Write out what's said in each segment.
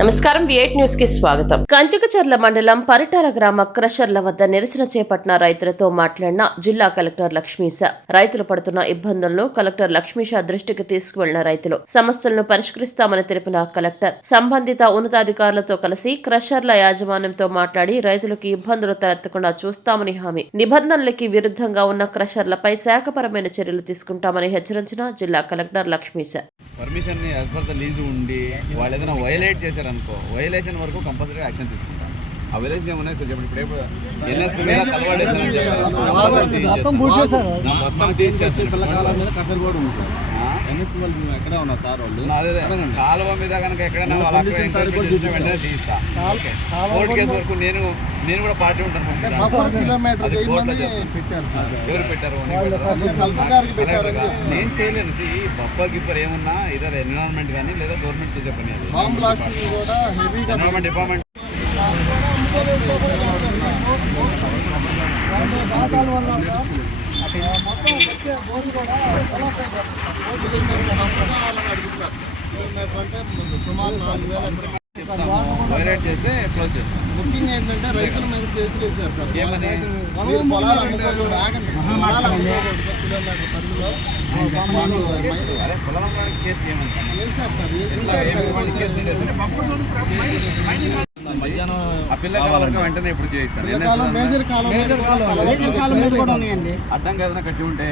నమస్కారం వియట్ న్యూస్కి స్వాగతం. కంచుకచర్ల మండలం పరిటాల గ్రామ క్రషర్ల వద్ద నిరసన చేపట్టిన రైతులతో మాట్లాడిన జిల్లా కలెక్టర్ లక్ష్మీశ రైతులు పడుతున్న ఇబ్బందులను కలెక్టర్ లక్ష్మీశ దృష్టికి తీసుకువెళ్ళిన రైతులు. సమస్యలను పరిష్కరిస్తామని తెలిపిన కలెక్టర్ సంబంధిత ఉన్నతాధికారులతో కలిసి క్రషర్ల యాజమాన్యంతో మాట్లాడి రైతులకు ఇబ్బందులు తలెత్తకుండా చూస్తామని హామీ. నిబంధనలకి విరుద్ధంగా ఉన్న క్రషర్లపై శాఖపరమైన చర్యలు తీసుకుంటామని హెచ్చరించిన జిల్లా collector Lakshmisha permission as per the lease ఉండి వాళ్ళు ఏదైనా వైలేట్ చేశారనుకో వైలేషన్ వరకు కంపల్సరీ యాక్షన్ తీసుకుంటాం ఆ వైలేషన్ ఏమన్నా సార్ చెప్పండి ఇప్పుడు ఎన్ఎస్పీ మీద మొత్తం తీసేస్తారు. ఎన్ఎస్పీ వాళ్ళు మేము ఎక్కడే ఉన్నాం సార్ వాళ్ళు. కాలువ మీద కనుక ఎక్కడైనా వెంటనే తీస్తా. కోర్టు కేసు వరకు నేను నేను కూడా పార్టీ ఉంటాను. పెట్టారు సార్. ఎవరు పెట్టారు. నేను చేయలేను. సి బఫర్ గిఫర్ ఏమున్నా ఇదే ఎన్విరాన్మెంట్ కానీ లేదా గవర్నమెంట్ చేసే పని ఎన్విరాన్మెంట్ డిపార్ట్మెంట్ సుమారు నాలుగు వేల వైలేట్ చేస్తే క్లోజ్ చేస్తాం ముఖ్యంగా ఏంటంటే రైతుల మీద కేసులు వేశారు సార్ ఏమని పొలాలు కేసు సార్ వెంటనే ఇప్పుడు చేయిస్తాను. ఏ కాలం మేజర్ కాలం మేజర్ కాలం మేజర్ కాలం మీద కూడా ఉన్నాయండి. అడ్డంగా ఏదైనా కట్టి ఉంటే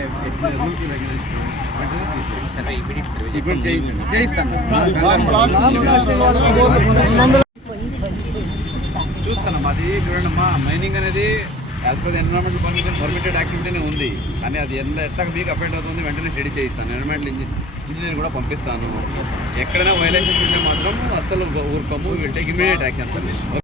రూల్కి రెగ్యులేషన్ వెంటనే తీసేయి. ఇప్పుడు చేయి- చేయిస్తాను. బాంబ్ బ్లాస్టింగ్ కూడా రెండు వందల చూస్తాను మాది చూడండి అమ్మా మైనింగ్ అనేది as per environmental permission permitted యాక్టివిటీనే ఉంది. కానీ అది ఎంత ఎట్లా మీకు అఫెక్ట్ అవుతుంది వెంటనే రెడీ చేయిస్తాను. ఎన్విరాన్మెంటల్ ఇంజనీర్ కూడా పంపిస్తాను. ఎక్కడైనా వైలేషన్స్ ఉంటే మాత్రం అస్సలు ఊరుకోము విల్ టేక్ ఇమీడియట్ యాక్షన్